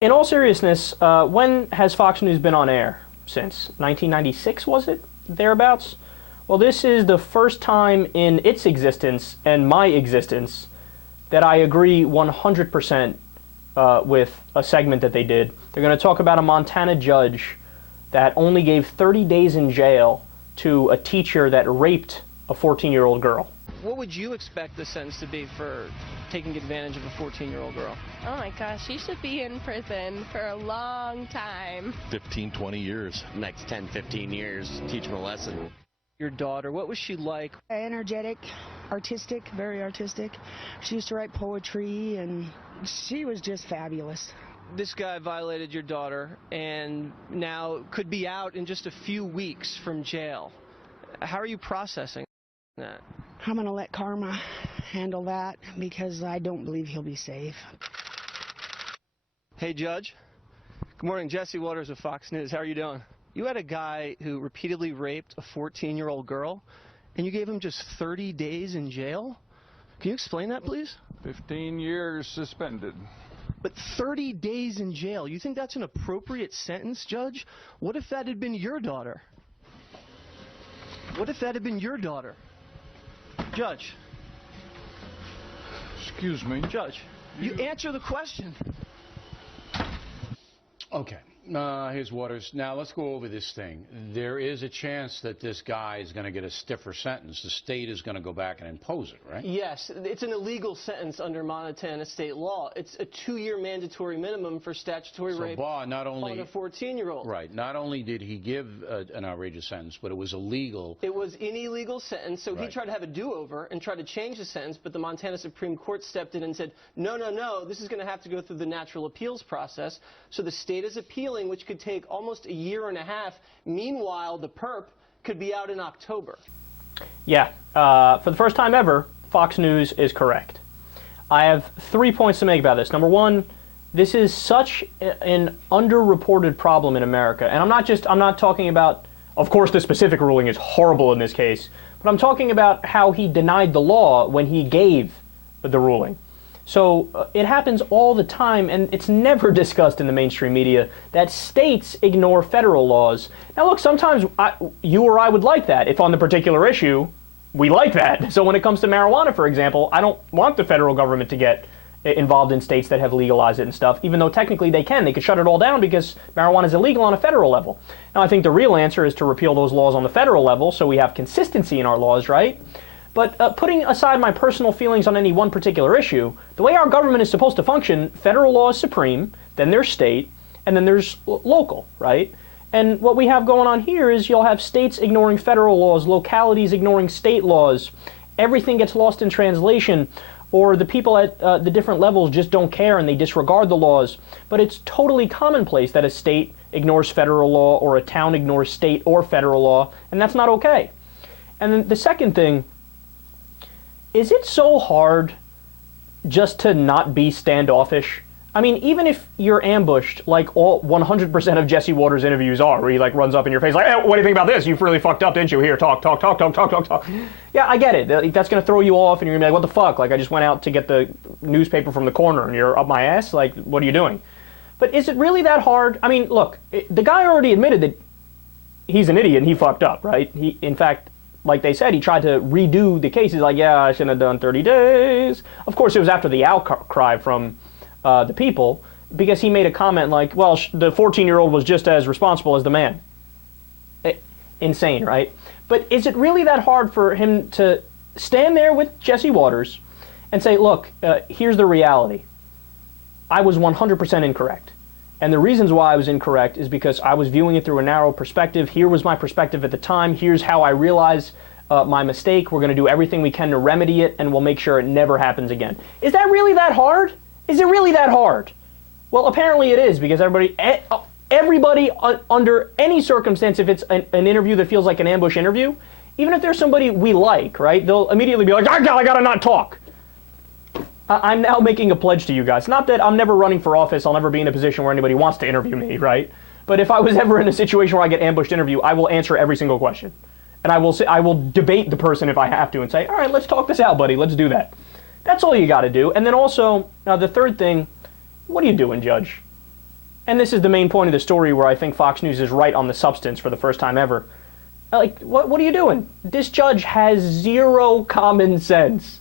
In all seriousness, when has Fox News been on air? Since 1996, was it? Thereabouts? Well, this is the first time in its existence and my existence that I agree 100% with a segment that they did. They're going to talk about a Montana judge that only gave 30 days in jail to a teacher that raped a 14-year-old girl. What would you expect the sentence to be for taking advantage of a 14-year-old girl? Oh my gosh, she should be in prison for a long time. 15, 20 years. Next 10, 15 years, teach them a lesson. Your daughter, what was she like? Energetic, artistic, very artistic. She used to write poetry, and she was just fabulous. This guy violated your daughter and now could be out in just a few weeks from jail. How are you processing that? I'm going to let karma handle that because I don't believe he'll be safe. Hey, Judge. Good morning. Jesse Waters of Fox News. How are you doing? You had a guy who repeatedly raped a 14-year-old girl, and you gave him just 30 days in jail? Can you explain that, please? 15 years suspended. But 30 days in jail, you think that's an appropriate sentence, Judge? What if that had been your daughter? What if that had been your daughter? Judge. Excuse me. Judge, you answer the question. Okay. Here's Waters. Now, let's go over this thing. There is a chance that this guy is going to get a stiffer sentence. The state is going to go back and impose it, right? Yes. It's an illegal sentence under Montana state law. It's a 2-year mandatory minimum for statutory rape Baugh not only, on a 14-year-old. Right. Not only did he give an outrageous sentence, but it was illegal. It was an illegal sentence, so Right. he tried to have a do-over and tried to change the sentence, but the Montana Supreme Court stepped in and said, no, no, no, this is going to have to go through the natural appeals process. So the state is appealing, which could take almost a year and a half. Meanwhile, the perp could be out in October. Yeah, for the first time ever, Fox News is correct. I have 3 points to make about this. Number one, this is such an underreported problem in America. And I'm not talking about, of course the specific ruling is horrible in this case, but I'm talking about how he denied the law when he gave the ruling. So it happens all the time, and it's never discussed in the mainstream media that states ignore federal laws. Now look, sometimes you or I would like that if on the particular issue we like that. So when it comes to marijuana, for example, I don't want the federal government to get involved in states that have legalized it and stuff, even though technically they can. They could shut it all down because marijuana is illegal on a federal level. Now I think the real answer is to repeal those laws on the federal level so we have consistency in our laws, right? But putting aside my personal feelings on any one particular issue, the way our government is supposed to function, federal law is supreme, then there's state, and then there's local, right? And what we have going on here is you'll have states ignoring federal laws, localities ignoring state laws, everything gets lost in translation, or the people at the different levels just don't care and they disregard the laws. But it's totally commonplace that a state ignores federal law or a town ignores state or federal law, and that's not okay. And then the second thing, is it so hard just to not be standoffish? I mean, even if you're ambushed, like all 100% of Jesse Waters' interviews are, where he like runs up in your face like, hey, what do you think about this? You've really fucked up, didn't you? Here, talk. Yeah, I get it. That's going to throw you off and you're going to be like, what the fuck? Like, I just went out to get the newspaper from the corner and you're up my ass? Like, what are you doing? But is it really that hard? I mean, look, the guy already admitted that he's an idiot and he fucked up, right? He, in fact, like they said, he tried to redo the case. He's like, yeah, I shouldn't have done 30 days. Of course, it was after the outcry from the people, because he made a comment like, well, the 14-year-old was just as responsible as the man. Insane, right? But is it really that hard for him to stand there with Jesse Waters and say, look, here's the reality. I was 100% incorrect. And the reasons why I was incorrect is because I was viewing it through a narrow perspective. Here was my perspective at the time. Here's how I realized my mistake. We're going to do everything we can to remedy it, and we'll make sure it never happens again. Is that really that hard? Is it really that hard? Well, apparently it is, because everybody under any circumstance, if it's an interview that feels like an ambush interview, even if there's somebody we like, right, they'll immediately be like, I gotta not talk. I'm now making a pledge to you guys. Not that I'm never running for office. I'll never be in a position where anybody wants to interview me, right? But if I was ever in a situation where I get ambushed interview, I will answer every single question. And I will debate the person if I have to and say, all right, let's talk this out, buddy. Let's do that. That's all you got to do. And then also, the third thing, what are you doing, Judge? and this is the main point of the story where I think Fox News is right on the substance for the first time ever. Like, what are you doing? This judge has zero common sense.